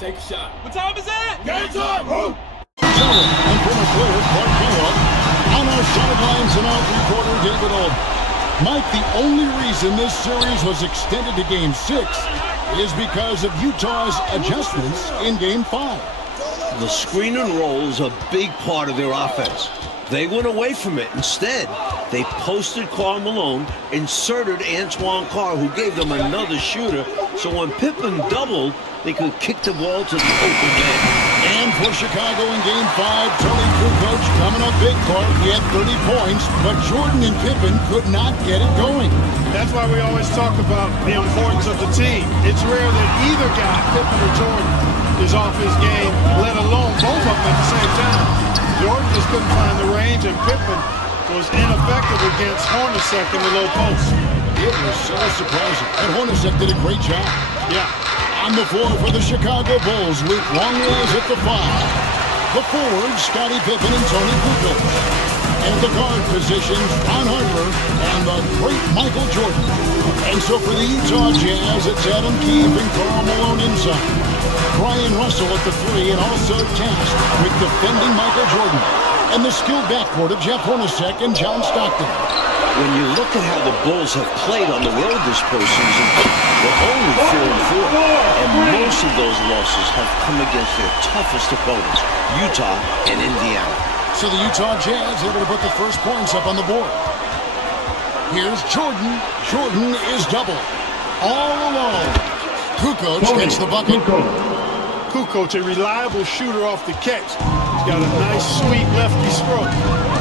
Take a shot. What time is it? Game time! Gentlemen, and former player Clark Kellogg, on our sidelines and out reporter David Old. Mike, the only reason this series was extended to Game 6 is because of Utah's adjustments in Game 5. The screen and roll is a big part of their offense. They went away from it. Instead, they posted Karl Malone, inserted Antoine Carr, who gave them another shooter, so when Pippen doubled, they could kick the ball to the open man. And for Chicago in Game 5, Tony Kukoc coming up big, Clark. He had 30 points, but Jordan and Pippen could not get it going. That's why we always talk about the importance of the team. It's rare that either guy, Pippen or Jordan, is off his game, let alone both of them at the same time. Jordan just couldn't find the range, and Pippen was ineffective against Hornacek in the low post. It was so surprising. And Hornacek did a great job. Yeah. On the floor for the Chicago Bulls, Luke Longley's at the 5. The forwards, Scottie Pippen and Tony Kukoc. And the guard positions, Ron Harper and the great Michael Jordan. And so for the Utah Jazz, it's Adam Keefe and Karl Malone inside. Brian Russell at the 3 and also tasked with defending Michael Jordan. And the skilled backcourt of Jeff Hornacek and John Stockton. When you look at how the Bulls have played on the road this postseason, they're only 4-4. And most of those losses have come against their toughest opponents, Utah and Indiana. So the Utah Jazz able to put the first points up on the board. Here's Jordan. Jordan is double. All alone. Kukoc gets the bucket. Kukoc, a reliable shooter off the catch. He's got a nice, sweet lefty stroke.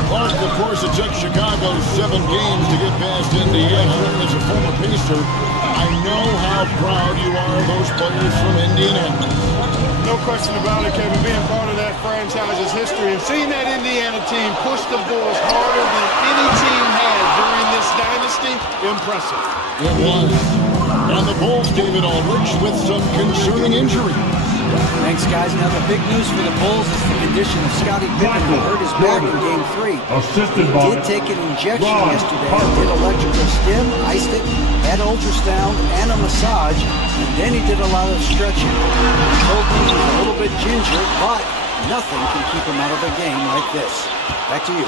Clark, of course, it took Chicago 7 games to get past Indiana. As a former Pacer, I know how proud you are of those players from Indiana. No question about it, Kevin. Being part of that franchise's history and seeing that Indiana team push the Bulls harder than any team has during this dynasty, impressive. It was. And the Bulls, David Aldridge, with some concerning injuries. Thanks, guys. Now, the big news for the Bulls is the condition of Scottie Pippen, who hurt his back in Game 3. He did take an injection yesterday, did electrical stim, iced it, had ultrasound and a massage, and then he did a lot of stretching. He told me he's a little bit ginger, but nothing can keep him out of a game like this. Back to you.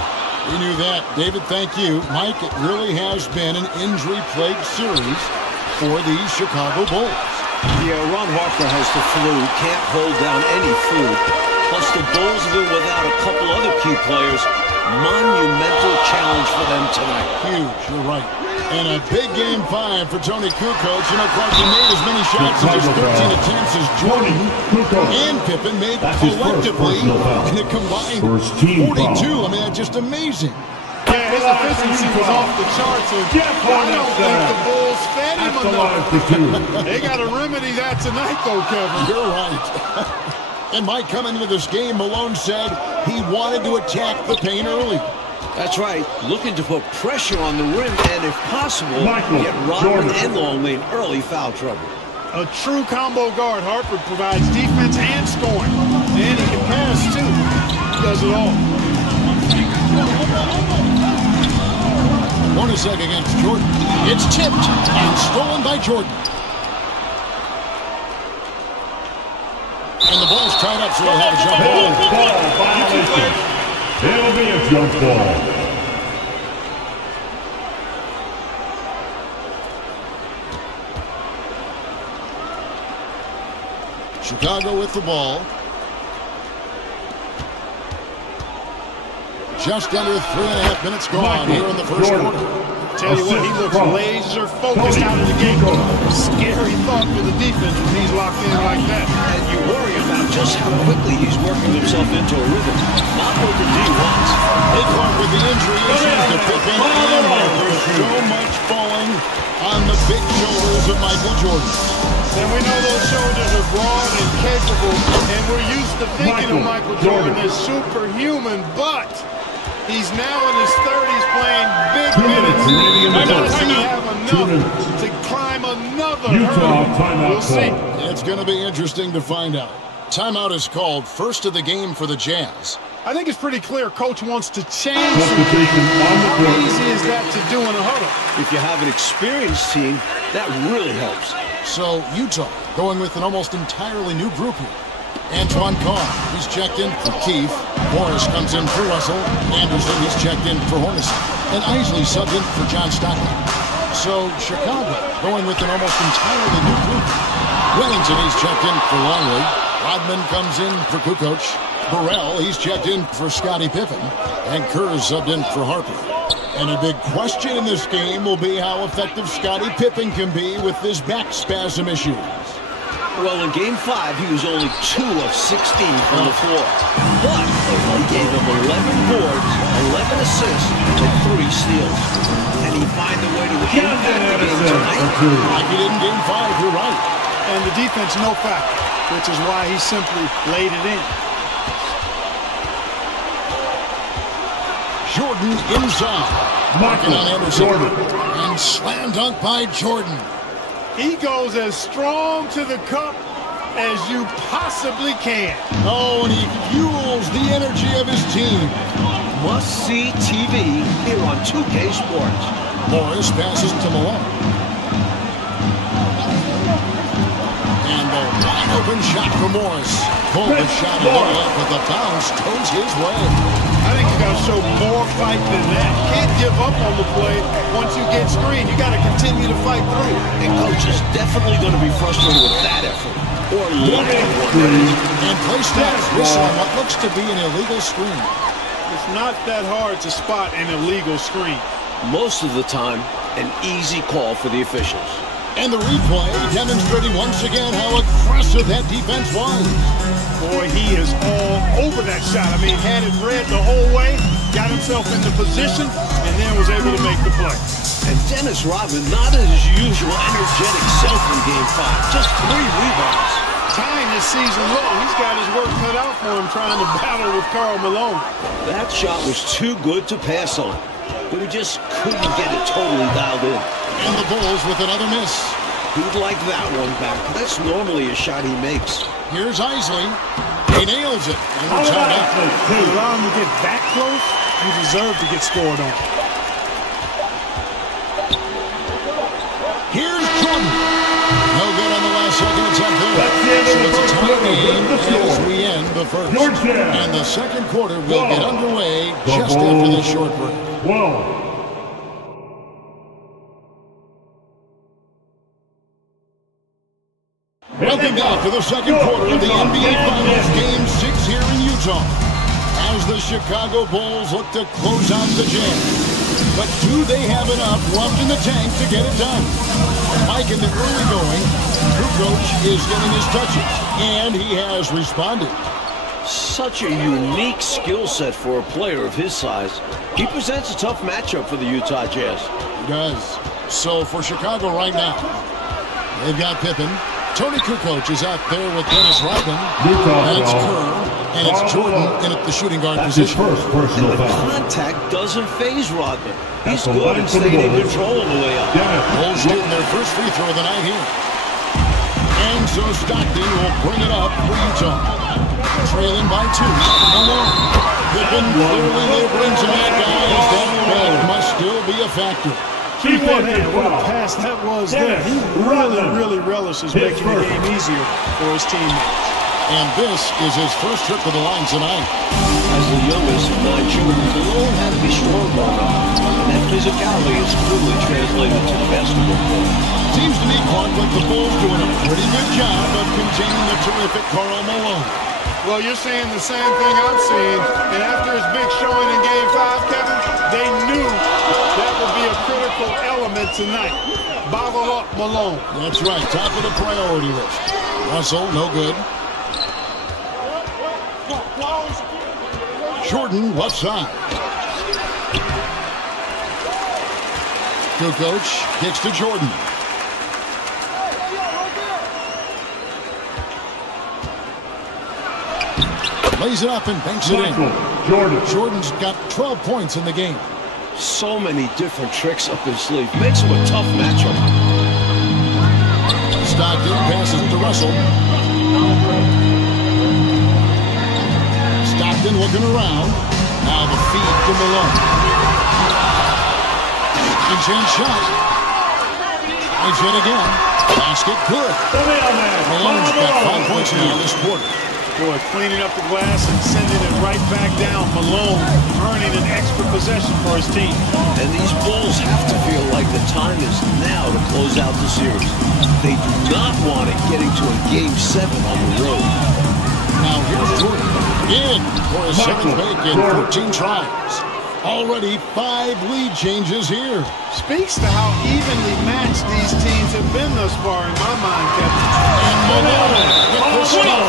We knew that. David, thank you. Mike, it really has been an injury-plagued series for these Chicago Bulls. Yeah, Ron Harper has the flu, can't hold down any food. Plus, the Bulls have been without a couple other key players. Monumental challenge for them tonight. Huge, you're right. And a big Game 5 for Tony Kukoc. You know, Clark, he made as many shots in his 13 attempts as Jordan and Pippen made collectively in a combined 42. I mean, that's just amazing. Yeah, his efficiency was off the charts, and I don't think the Bulls fed him enough. They got to remedy that tonight, though, Kevin. You're right. And Mike, coming into this game, Malone said he wanted to attack the paint early. That's right. Looking to put pressure on the rim and, if possible, get Rodman and Longley in early foul trouble. A true combo guard. Harper provides defense and scoring. And he can pass, too. He does it all. Hornacek against Jordan. It's tipped and stolen by Jordan. And the ball's tied up, so we'll have a jump ball. It'll be a jump ball. Chicago with the ball. Just under 3.5 minutes gone here in the first quarter. Tell you what, he looks laser focused out of the gate. Scary thought for the defense when he's locked in like that. And you worry about just how quickly he's working himself into a rhythm. Not what the D wants. They caught with the injury issues to Pippen and Harper. So much falling on the big shoulders of Michael Jordan. And we know those shoulders are broad and capable, and we're used to thinking of Michael Jordan as superhuman, but he's now in his 30s playing big minutes. Does he have enough to climb another hurdle? We'll see. It's going to be interesting to find out. Timeout is called, first of the game for the Jazz. I think it's pretty clear Coach wants to change some things. How easy is that to do in a huddle? If you have an experienced team, that really helps. So Utah going with an almost entirely new group here. Antoine Carr, he's checked in for Keefe. Morris comes in for Russell. Anderson, he's checked in for Hornacek. And Isley subbed in for John Stockton. So Chicago going with an almost entirely new group. Wellington, he's checked in for Longley. Rodman comes in for Kukoc. Burrell, he's checked in for Scottie Pippen. And Kerr subbed in for Harper. And a big question in this game will be how effective Scottie Pippen can be with this back spasm issue. Well, in Game 5, he was only 2 of 16 from the floor. But he gave them 11 boards, 11 assists, and 3 steals. Can he find a way to impact the game tonight? Like he did in Game 5, you're right. And the defense, no factor, which is why he simply laid it in. Jordan inside. Marking on Anderson. And slam dunk by Jordan. He goes as strong to the cup as you possibly can. Oh, and he fuels the energy of his team. Must-see TV here on 2K Sports. Morris passes to Malone. And the wide-open shot for Morris. Pulled the shot low up, but the bounce goes his way. I think you got to show more fight than that. You can't give up on the play once you get screened. You got to continue to fight through. And coach is definitely going to be frustrated with that effort. Or lack of one. And play stops whistle on what looks to be an illegal screen. It's not that hard to spot an illegal screen. Most of the time, an easy call for the officials. And the replay demonstrating once again how aggressive that defense was. Boy, he is all over that shot. I mean, had it read the whole way, got himself into position, and then was able to make the play. And Dennis Rodman, not his usual energetic self in Game 5. Just 3 rebounds. Tying his season low. He's got his work cut out for him trying to battle with Karl Malone. That shot was too good to pass on, but he just couldn't get it totally dialed in. And the Bulls with another miss. He'd like that one back. That's normally a shot he makes. Here's Isley. He nails it. And we're tied up. Hey, allow him to get that close, you deserve to get scored on. Here's Jordan. No good on the last second attempt there. So it's a tie game as we end the first. And the second quarter will get underway just after this short break. Welcome back to the second quarter of the NBA Finals, Game 6 here in Utah. As the Chicago Bulls look to close out the jam. But do they have enough left in the tank to get it done? Mike, in the early going, Kukoc is getting his touches, and he has responded. Such a unique skill set for a player of his size. He presents a tough matchup for the Utah Jazz. He does. So for Chicago right now, they've got Pippen. Tony Kukoc is out there with Dennis Rodman. And it's Kerr. And it's Jordan in at the shooting guard position. And the contact doesn't phase Rodman. He's good and staying in control on the way up. Bulls shooting their first free throw of the night here. And so Stockton will bring it up for Utah. Trailing by 2. Malone. Pippen clearly laboring tonight, guys. That back must still be a factor. What a pass that was there. He really relishes making the game easier for his teammates. And this is his first trip to the line tonight. As the youngest of 9 children, Malone had to be strong growing up. And that physicality is clearly translated to the basketball court. Seems to me, Clark, like the Bulls doing a pretty good job of containing the terrific Karl Malone. Well, you're saying the same thing I'm seeing. And after his big showing in Game 5, Kevin, they knew that would be a critical element tonight. Bottle up Malone. That's right, top of the priority list. Russell, no good. Jordan, left side. Kukoc kicks to Jordan. Lays it up and banks it in. Jordan's got 12 points in the game. So many different tricks up his sleeve. Makes him a tough matchup. Stockton passes to Russell. Stockton looking around. Now the feed to Malone. Chance shot. Tries it again. Basket good. Malone's got 5 points now this quarter. Boy, cleaning up the glass and sending it right back down. Malone earning an extra possession for his team. And these Bulls have to feel like the time is now to close out the series. They do not want it getting to a Game 7 on the road. Now here's Jordan in for his seventh make in 14 tries. Already 5 lead changes here. Speaks to how evenly matched these teams have been thus far in my mind, Kevin. And Malone with the steal.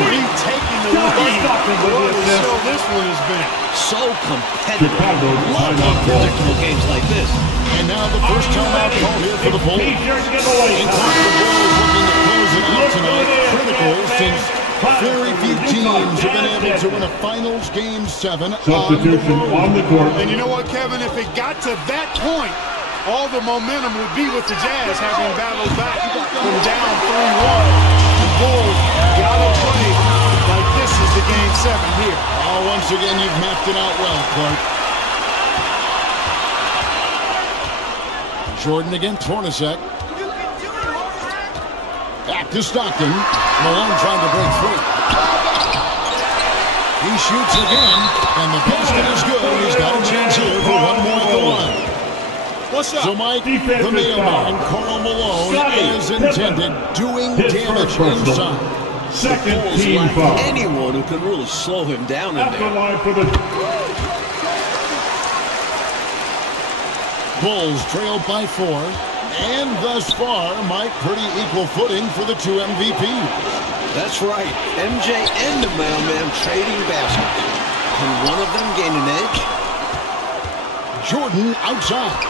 Retaking the lead. What a show this one has been. So competitive. Love unpredictable games like this. And now the first timeout call here for the Bulls. In fact, the Bulls looking to close it out tonight. Critical since very few teams have been able to win a finals Game 7 Substitution on the court. And you know what, Kevin? If it got to that point, all the momentum would be with the Jazz having battled back from down 3-1. The Bulls gotta play like this is the Game 7 here. Oh, once again, you've mapped it out well, Clark. Jordan against Hornacek. Back to Stockton. Malone trying to break through. He shoots again, and the basket is good. He's got a chance here for one more at the line. What's up? So, Mike, the mailman, Karl Malone, as intended, doing damage inside. Second Bulls team lack foul. anyone who can really slow him down in At the there. line for the Bulls trailed by 4. And thus far, Mike, pretty equal footing for the 2 MVPs. That's right. MJ and the mailman trading baskets. Can one of them gain an edge? Jordan outside.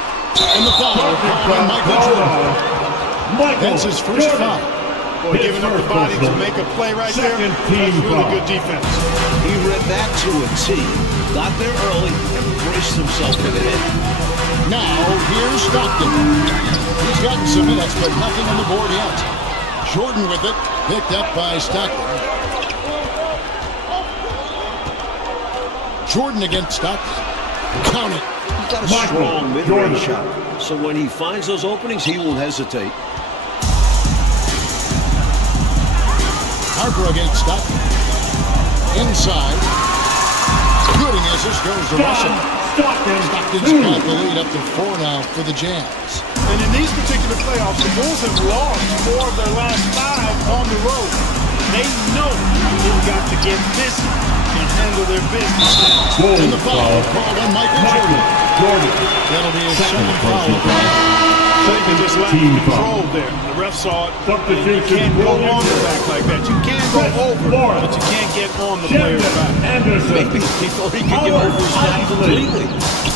And the foul on Michael Jordan. That's his first foul. Boy, giving up the body to make a play right there. That's really good defense. He read that to a T. Got there early and braced himself for the hit. Now, here's Stockton. He's gotten some minutes, but nothing on the board yet. Jordan with it, picked up by Stockton. Jordan against Stockton. Count it. He's got a strong mid-range shot, so when he finds those openings, he won't hesitate. Harper against Stockton. Inside. Good misses, goes to Russell. Stockton's got the lead up to 4 now for the Jazz. And in these particular playoffs, the Bulls have lost 4 of their last 5 on the road. They know they've got to get busy and handle their business now. And the foul called on Michael Jordan. That'll be his second foul. They just lack control there. The ref saw it. You can't go on the back like that. You can go over, but you can't get on the player's back. Maybe he thought he could get over his back completely,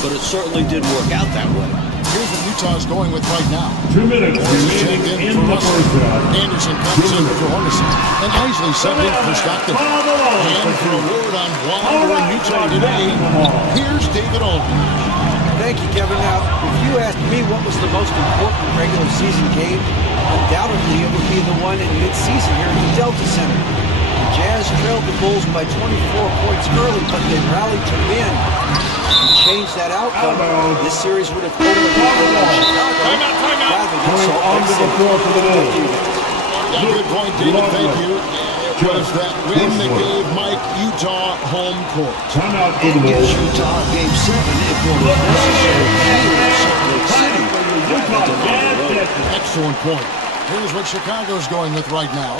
but it certainly didn't work out that way. Here's what Utah's going with right now. 2 minutes remaining in the first half. Anderson comes in for Hornacek. And Isley subbed in for Stockton. And for a word on why we're in Utah today, here's David Aldridge. Thank you, Kevin. Now, if you asked me what was the most important regular season game, undoubtedly it would be the one in mid-season here at the Delta Center. The Jazz trailed the Bulls by 24 points early, but they rallied to win. To change that outcome, this series would have only been in Chicago rather than Salt Lake City. Yeah, good point, David. Thank you. It was that win that gave Mike Utah home court. Timeout for the And gives Bulls. Utah Game 7 if one was necessary here in Salt Lake City. rather than on the road. Excellent point. Here's what Chicago's going with right now.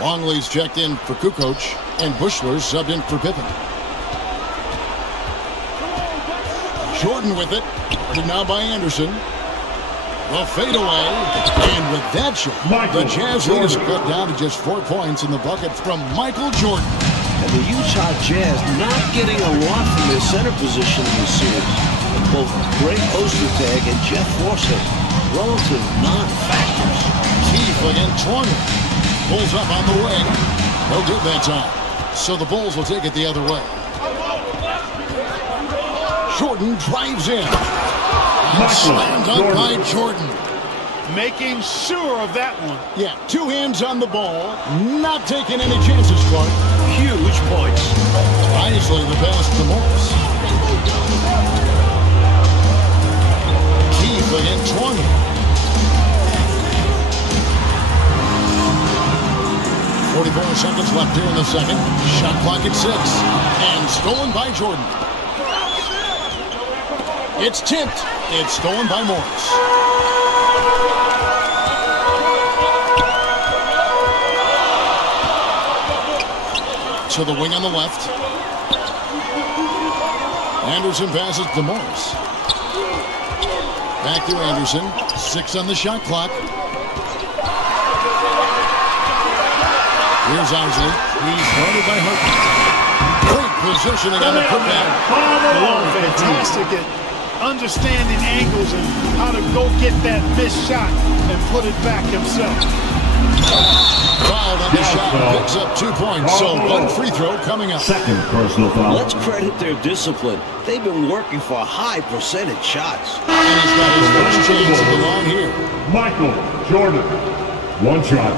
Longley's checked in for Kukoc, and Bushler's subbed in for Pippen. Jordan with it. Guarded now by Anderson. The fadeaway. And with that shot, the Jazz lead is cut down to just 4 points in the bucket from Michael Jordan. And the Utah Jazz not getting a lot from their center position in this series. Both Greg Ostertag and Jeff Forsett, relative non-factors. Keith against 20. Pulls up on the wing. No good that time. So the Bulls will take it the other way. Jordan drives in. Slam dunk by Jordan. Making sure of that one. Yeah, 2 hands on the ball. Not taking any chances, Clark. Huge points. Isley the pass to Morris. Keith against 20. 4 seconds left here in the second. Shot clock at 6. And stolen by Jordan. It's tipped. It's stolen by Morris. To the wing on the left. Anderson passes to Morris. Back to Anderson. 6 on the shot clock. Here's Owsley. He's guarded by Harper. Great positioning on the putback. Malone, fantastic at understanding angles and how to go get that missed shot and put it back himself. Fouled on the shot, picks up 2 points. So 1 free throw coming up. Second personal foul. Let's credit their discipline. They've been working for high percentage shots. And he's got his first chance of the long here. Michael Jordan. 1 shot.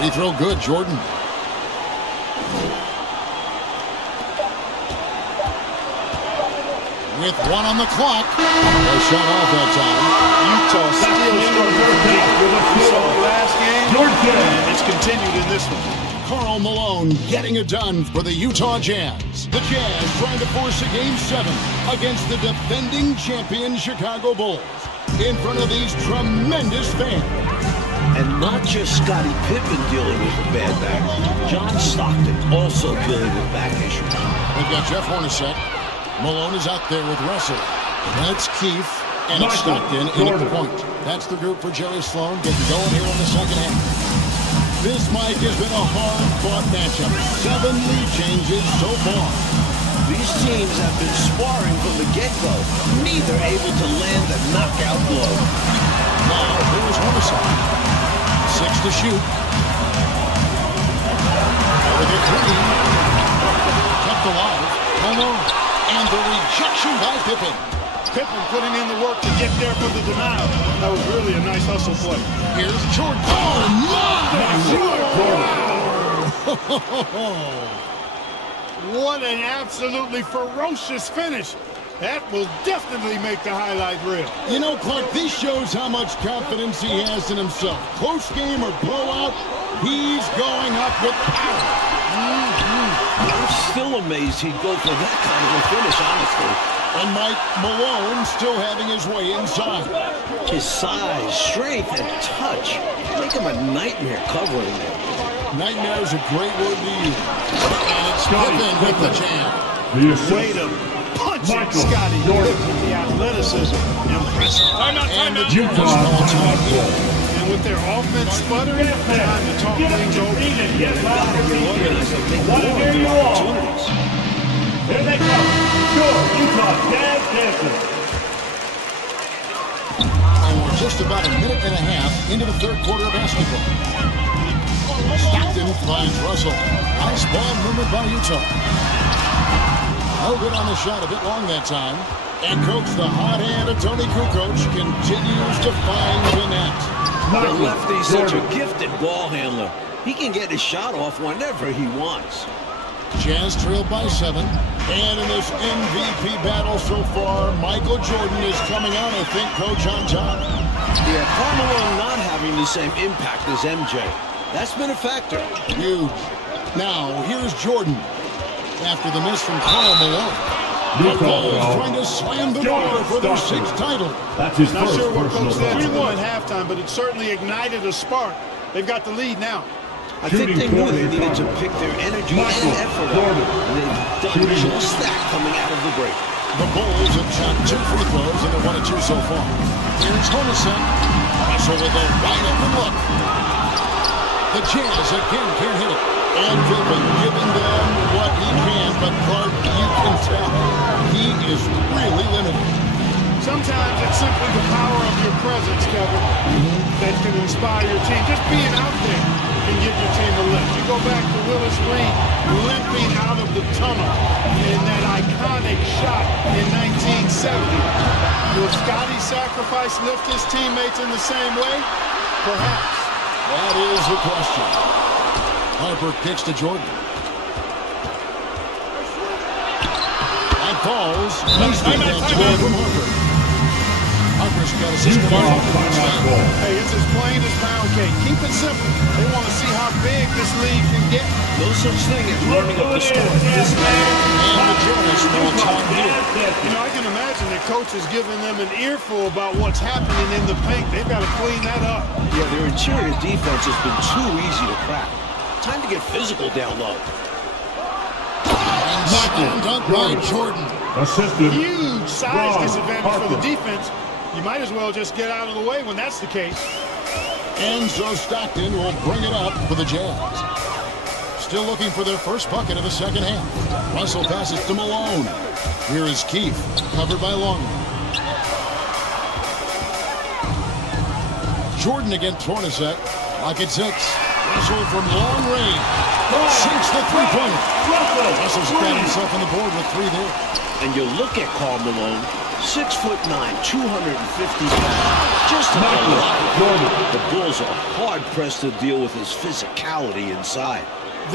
Free throw good, Jordan. With 1 on the clock. A shot off that time. Utah still struggling from deep. We saw it last game, and it's continued in this one. Karl Malone getting it done for the Utah Jazz. The Jazz trying to force a Game 7 against the defending champion Chicago Bulls in front of these tremendous fans. And not just Scottie Pippen dealing with a bad back. John Stockton also dealing with back issues. We've got Jeff Hornacek. Malone is out there with Russell. That's Keefe. And it's Stockton in at the point. That's the group for Jerry Sloan getting going here in the second half. This, Mike, has been a hard-fought matchup. 7 lead changes so far. These teams have been sparring from the get-go, neither able to land a knockout blow. Now, here's Hornacek. 6 to shoot. For the 3. Kept alive. Malone. And the rejection by Pippen. Pippen putting in the work to get there for the denial. That was really a nice hustle play. Here's Jordan. Oh, my! What an absolutely ferocious finish. That will definitely make the highlight reel. You know, Clark, this shows how much confidence he has in himself. Close game or blowout, he's going up with power. I'm still amazed he'd go for that kind of a finish, honestly. And Mike Malone still having his way inside. His size, strength, and touch make him a nightmare covering him. Nightmare is a great word to use. And it's Pippen with the jam. Way to punch it, Scotty. Pippen, the athleticism. Impressive. And the Utah time here. And with their offense sputtering, time to talk things over. They've got to reorganize and make more of their opportunities. Here they come. Sure, Utah Jazz dancers. And we're just about a minute and a half into the third quarter of basketball. Stockton finds Russell. Nice ball movement by Utah. No good on the shot, a bit long that time. And coach, the hot hand of Tony Kukoc continues to find the net. The lefty's such a gifted ball handler. He can get his shot off whenever he wants. Jazz trailed by 7. And in this MVP battle so far, Michael Jordan is coming out, I think, coach, on top. Yeah, Carmelo not having the same impact as MJ. That's been a factor. Huge. Now, here's Jordan. After the miss from Karl Malone. Utah is trying to slam the door for their 6th title. That's his Not first sure what personal Coach said foul. 3-1 halftime, but it certainly ignited a spark. They've got the lead now. I think they knew they needed to pick their energy and effort up, and they've done just that coming out of the break. The Bulls have shot 2 free throws and they're 1 of 2 so far. Here's Hornacek. Russell with a wide open look. The Jazz again can't hit it. And Pippen giving them what he can, but Clark, you can tell he is really limited. Sometimes it's simply the power of your presence, Kevin, that can inspire your team. Just being out there can give your team a lift. You go back to Willis Reed limping out of the tunnel in that iconic shot in 1970. Will Scotty sacrifice lift his teammates in the same way? Perhaps. That is the question. Harper kicks to Jordan. That falls. Nice defense from Harper. Harper Harper's got a system on offense. Hey, it's as plain as pound cake. Keep it simple. They want to see how big this league can get. No such thing as running up the score this bad. And the Giants no time here. You know, I can imagine the coach is giving them an earful about what's happening in the paint. They've got to clean that up. Yeah, their interior defense has been too easy to crack. Time to get physical down low. And slammed up by Jordan. Assisted. Huge size disadvantage for the defense. You might as well just get out of the way when that's the case. And so Stockton will bring it up for the Jazz. Still looking for their first bucket of the second half. Russell passes to Malone. Here is Keith, covered by Longman. Jordan against Hornacek. Lock at 6. Russell from long range. Sinks the three-pointer. Russell's got himself on the board with 3 there. And you look at Karl Malone, 6'9", 250 pounds. Just a lot. The Bulls are hard-pressed to deal with his physicality inside.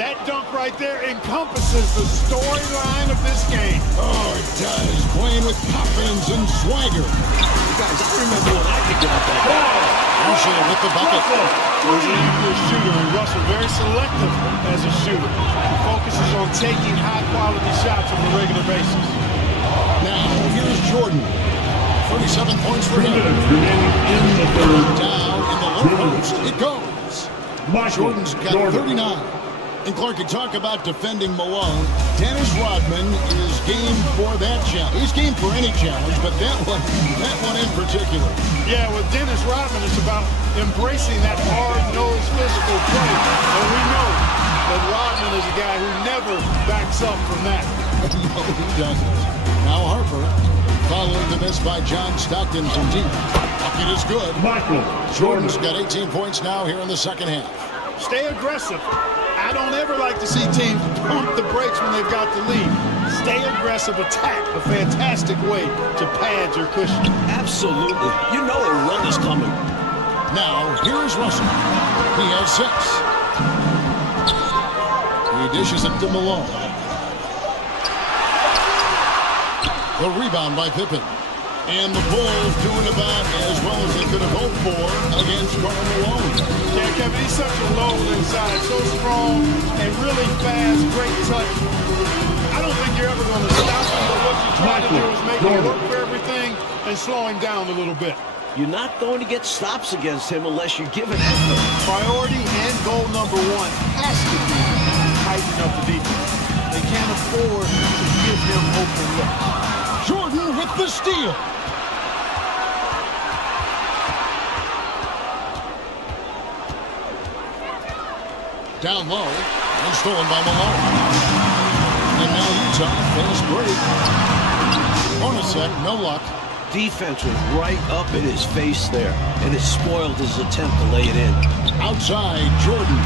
That dunk right there encompasses the storyline of this game. Oh, it does. Playing with confidence and swagger. Guys, I remember when I could get up like that. Russell with the bucket. He's an equal shooter, and Russell very selective as a shooter. He focuses on taking high-quality shots on a regular basis. Now, here's Jordan. 37 points for him. In the third. Down in the low post. It goes. Jordan's got 39. And Clark, you talk about defending Malone. Dennis Rodman is game for that challenge. He's game for any challenge, but that one in particular. Yeah, with Dennis Rodman, it's about embracing that hard-nosed physical play. And we know that Rodman is a guy who never backs up from that. No, he doesn't. Now Harper, following the miss by John Stockton from deep. Bucket is good. Michael Jordan's got 18 points now here in the second half. Stay aggressive. I don't ever like to see teams pump the brakes when they've got the lead. Stay aggressive, attack, a fantastic way to pad your cushion. Absolutely. You know a run is coming. Now, here is Russell. He has 6. He dishes it to Malone. The rebound by Pippen. And the Bulls doing about as well as they could have hoped for against Karl Malone. Yeah, Kevin, he's such a load inside, so strong and really fast, great touch. I don't think you're ever going to stop him, but what you try to do is make him look for everything and slow him down a little bit. You're not going to get stops against him unless you give an effort. Priority and goal number 1 has to be tighten up the defense. They can't afford to give him open looks. Jordan with the steal. Down low and stolen by Malone. And now Utah fast break. Hornacek, no luck. Defense was right up in his face there, and it spoiled his attempt to lay it in. Outside, Jordan.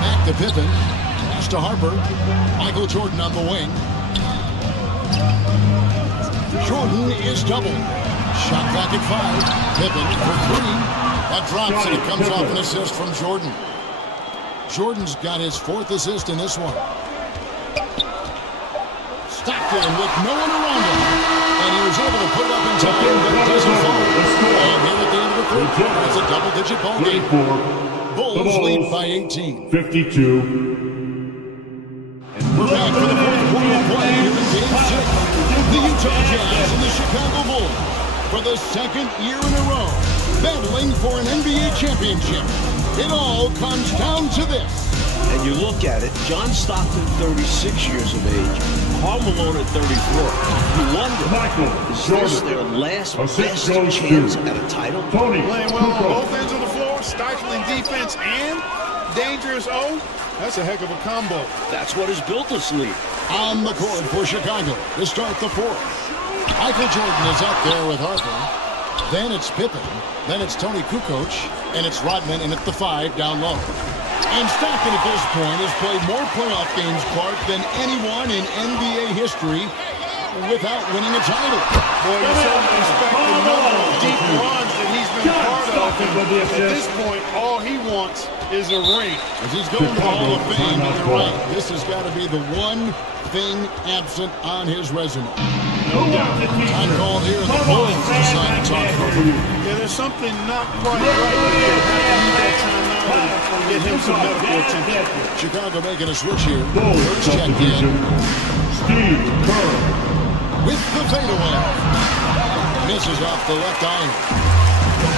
Back to Pippen. Pass to Harper. Michael Jordan on the wing. Jordan is doubled. Shot clock at 5. Pippen for 3. That drops and it comes off an assist from Jordan. Jordan's got his 4th assist in this one. Stockton with no one around him. And he was able to put it up in time, but it doesn't fall. And here at the end of the third quarter, it's a double-digit ball game. Bulls lead by 18. 52. We're back for the fourth quarter of play here in Game 6. The Utah Jazz and the Chicago Bulls, for the second year in a row, battling for an NBA championship. It all comes down to this. And you look at it, John Stockton, 36 years of age, Karl Malone at 34. You wonder, is this their last best chance at a title? Playing well on both ends of the floor, stifling defense and dangerous O. That's a heck of a combo. That's what has built this league. On the court for Chicago to start the 4th. Michael Jordan is up there with Harper. Then it's Pippen. Then it's Tony Kukoc. And it's Rodman in at the 5 down low. And Stockton at this point has played more playoff games, Clark, than anyone in NBA history without winning a title. Boy, you certainly expect the number of deep runs that he's been part of. At this point, all he wants is a ring. As he's going to the Hall of Fame, and you're right, this has got to be the one thing absent on his resume. No no doubt. Time called here, and the Bulls decide to talk it over. Yeah, there's something not quite right here. Need that timeout and get him some medical attention. Chicago making a switch here. Bulls First check in Steve Kerr. with the fadeaway. Misses off the left iron.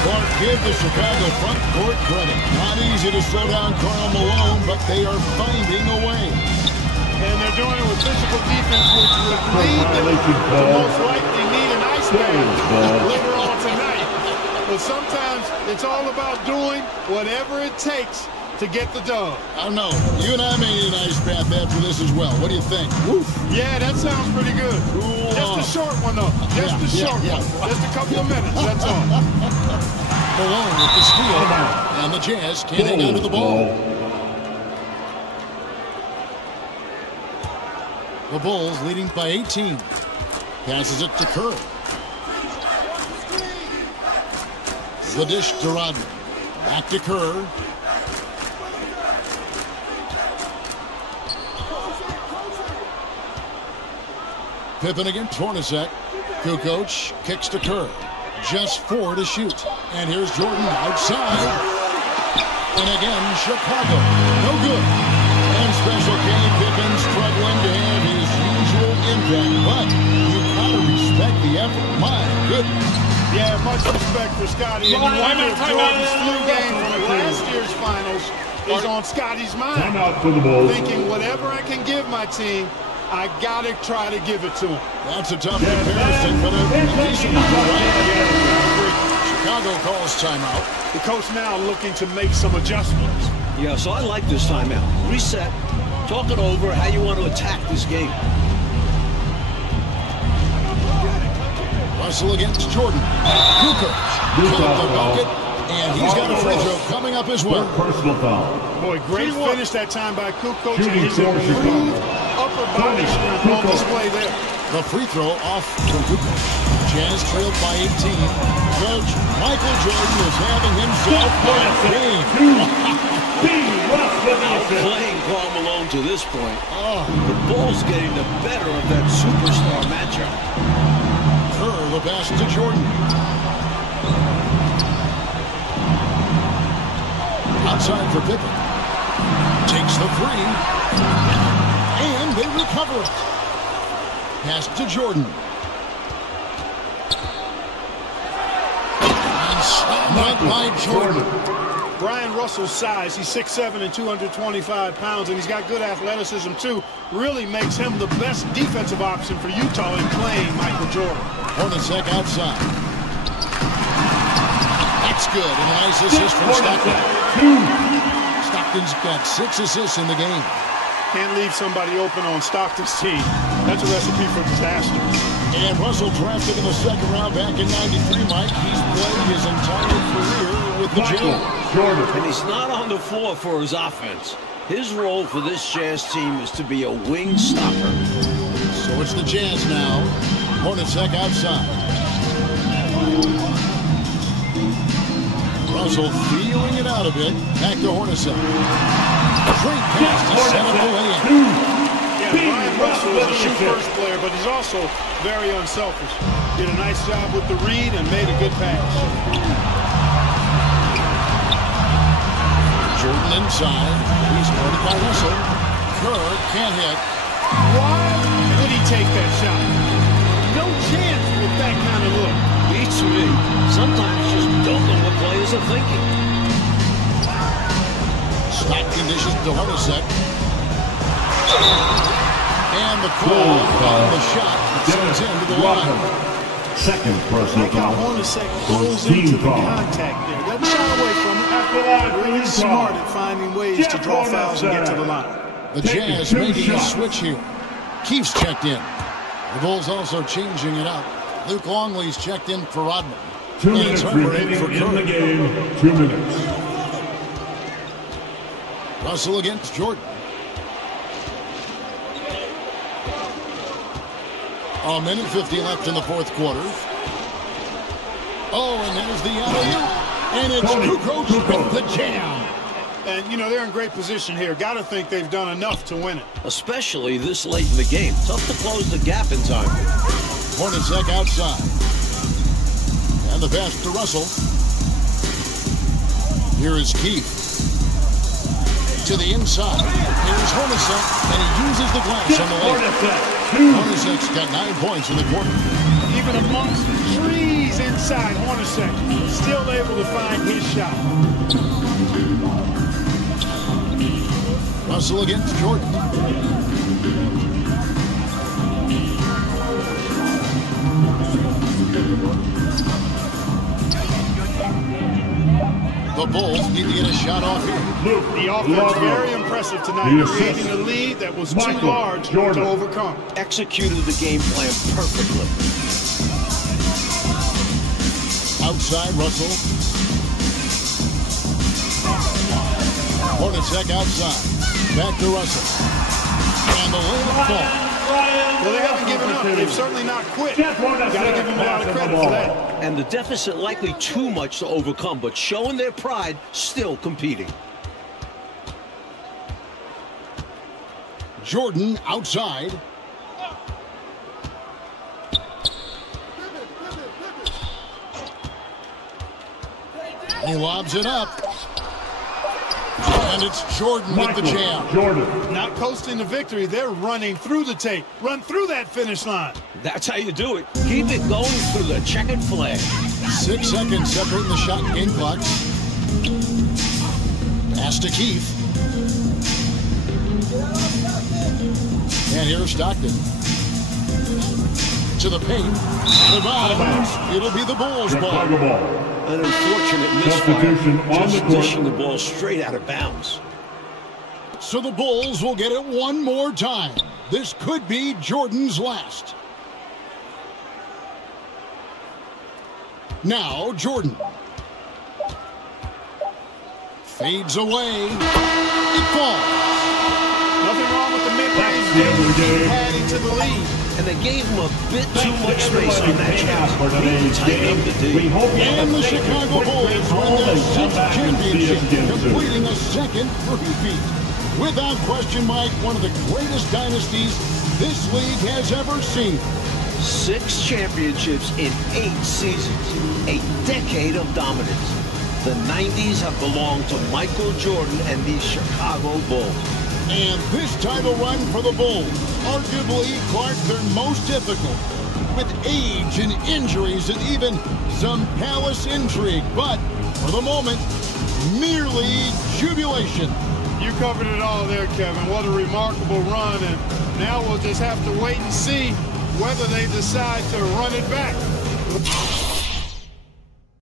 Clark, give the Chicago front court credit. Not easy to slow down Karl Malone, but they are finding a way. And they're doing it with physical defense, which would lead them to most likely need an ice bath later on tonight. But sometimes it's all about doing whatever it takes to get the dub. I don't know. You and I may need an ice bath after this as well. What do you think? Woof. Yeah, that sounds pretty good. Cool Just a off. short one, though. Just a short one. Just a couple of minutes, that's all. Malone with the steal. And the Jazz can't hang on to the ball. The Bulls leading by 18. Passes it to Kerr. The dish to Rodman. Back to Kerr. Pippen against Hornacek. Kukoc kicks to Kerr. Just 4 to shoot. And here's Jordan outside. And again, Chicago. No good. And Special K. Pippen struggling to have his usual impact. But you gotta respect the effort. My goodness. Yeah, much respect for Scotty. And you wonder if Jordan's flu game from last year's finals is on Scotty's mind. Timeout for the Bulls. Thinking whatever I can give my team, I gotta try to give it to him. That's a tough comparison, but a decent one, right? Chicago calls timeout. The coach now looking to make some adjustments. Yeah, so I like this timeout. Reset, talk it over, how you want to attack this game. Russell against Jordan. Kukoc count the bucket, and he's got a free throw coming up as well. Personal foul. Boy, great finish that time by Kukoc. Shooting And his for improved Chicago. upper body strength on display there. The free throw off from Kukoc. Jazz trailed by 18. Coach Michael Jordan is having himself a game. Playing Karl Malone to this point. The Bulls getting the better of that superstar matchup. Kerr, the pass to Jordan. Outside for Pippen. Takes the three. And they recover it. Pass to Jordan. And stopped by Jordan. Brian Russell's size, he's 6'7" and 225 pounds, and he's got good athleticism too. Really makes him the best defensive option for Utah in playing Michael Jordan. Hornacek outside. That's good. And a nice assist from Stockton. Stockton's got 6 assists in the game. Can't leave somebody open on Stockton's team. That's a recipe for disaster. And Russell drafted in the second round back in '93, Mike. He's played his entire career with the Jazz. And he's not on the floor for his offense. His role for this Jazz team is to be a wing stopper. So it's the Jazz now. Hornacek outside. Russell feeling it out a bit. Back to Hornacek. Great pass to set up the lay-in. Yeah, Brian Russell is a shoot-first player, but he's also very unselfish. Did a nice job with the read and made a good pass. Jordan inside. He's guarded by Russell. Kerr can't hit. Why would he take that shot? No chance with that kind of look. Beats me. Sometimes you just don't know what players are thinking. Stockton dishes to Hornacek. And the call on the shot sends him to the line. Second I personal like how foul. Hornacek goes into the contact there. Doesn't shy away from it. Really smart at finding ways to draw fouls and get to the line. The Jazz making a switch here. Keefe's checked in. The Bulls also changing it up. Luke Longley's checked in for Rodman. 2 And minutes it's Harper remaining in for in the Kerr. game. 2 minutes. Russell against Jordan. A minute 50 left in the fourth quarter. Oh, and there's the alley-oop. And it's Kukoc with the jam. And, you know, they're in great position here. Got to think they've done enough to win it. Especially this late in the game. Tough to close the gap in time. Hornacek outside. And the pass to Russell. Here is Keith. To the inside. Here's Hornacek, and he uses the glass on the lane. Hornacek's got 9 points in the quarter. Even amongst the trees inside, Hornacek still able to find his shot. Russell against Jordan. The Bulls need to get a shot off here. The offense very impressive tonight, creating a lead that was too large to overcome. Executed the game plan perfectly. Outside, Russell. Hornacek outside. Back to Russell. And the layup falls. Well, they haven't given up. They've certainly not quit. Got to give them a lot of credit for that. And the deficit likely too much to overcome, but showing their pride, still competing. Jordan outside. He lobs it up. And it's Jordan with the jam. Not coasting to victory. They're running through the tape. Run through that finish line. That's how you do it. Keep it going through the checkered flag. 6 seconds separating the shot and game clock. Pass to Keith. And here's Stockton. To the paint. The bounce. It'll be the Bulls' ball. An unfortunate misfire. Just dishing the ball straight out of bounds. So the Bulls will get it one more time. This could be Jordan's last. Now Jordan. Fades away. It falls. Nothing wrong with the mid-range game. Adding to the lead. And they gave him a bit too much space on that chance. Really tighten up the D. And the Chicago Bulls win their 6th championship, completing a second three-peat. Without question, Mike, one of the greatest dynasties this league has ever seen. 6 championships in 8 seasons. A decade of dominance. The 90s have belonged to Michael Jordan and the Chicago Bulls. And this title run for the Bulls, arguably, Clark, their most difficult, with age and injuries and even some palace intrigue. But for the moment, merely jubilation. You covered it all there, Kevin. What a remarkable run. And now we'll just have to wait and see whether they decide to run it back.